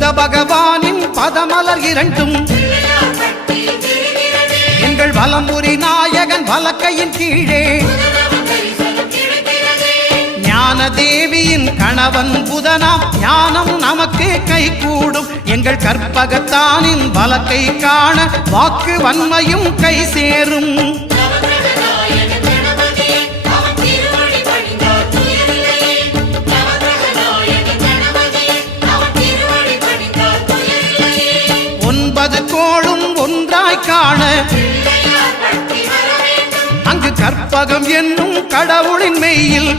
புத பகவானின் பதமலர் இரண்டும் எங்கள் வலம்புரி நாயகன் வலக்கையின் கீழே ஞான தேவியின் கணவன் புதனாம் ஞானம் நமக்கு கைகூடும் எங்கள் கற்பகத்தானின் வலக்கை காண வாக்கு வன்மையும் கை சேரும் கோளும் ஒன்றாய் காண அங்கு கற்பகம் என்னும் கடவுளின் மெய்யில்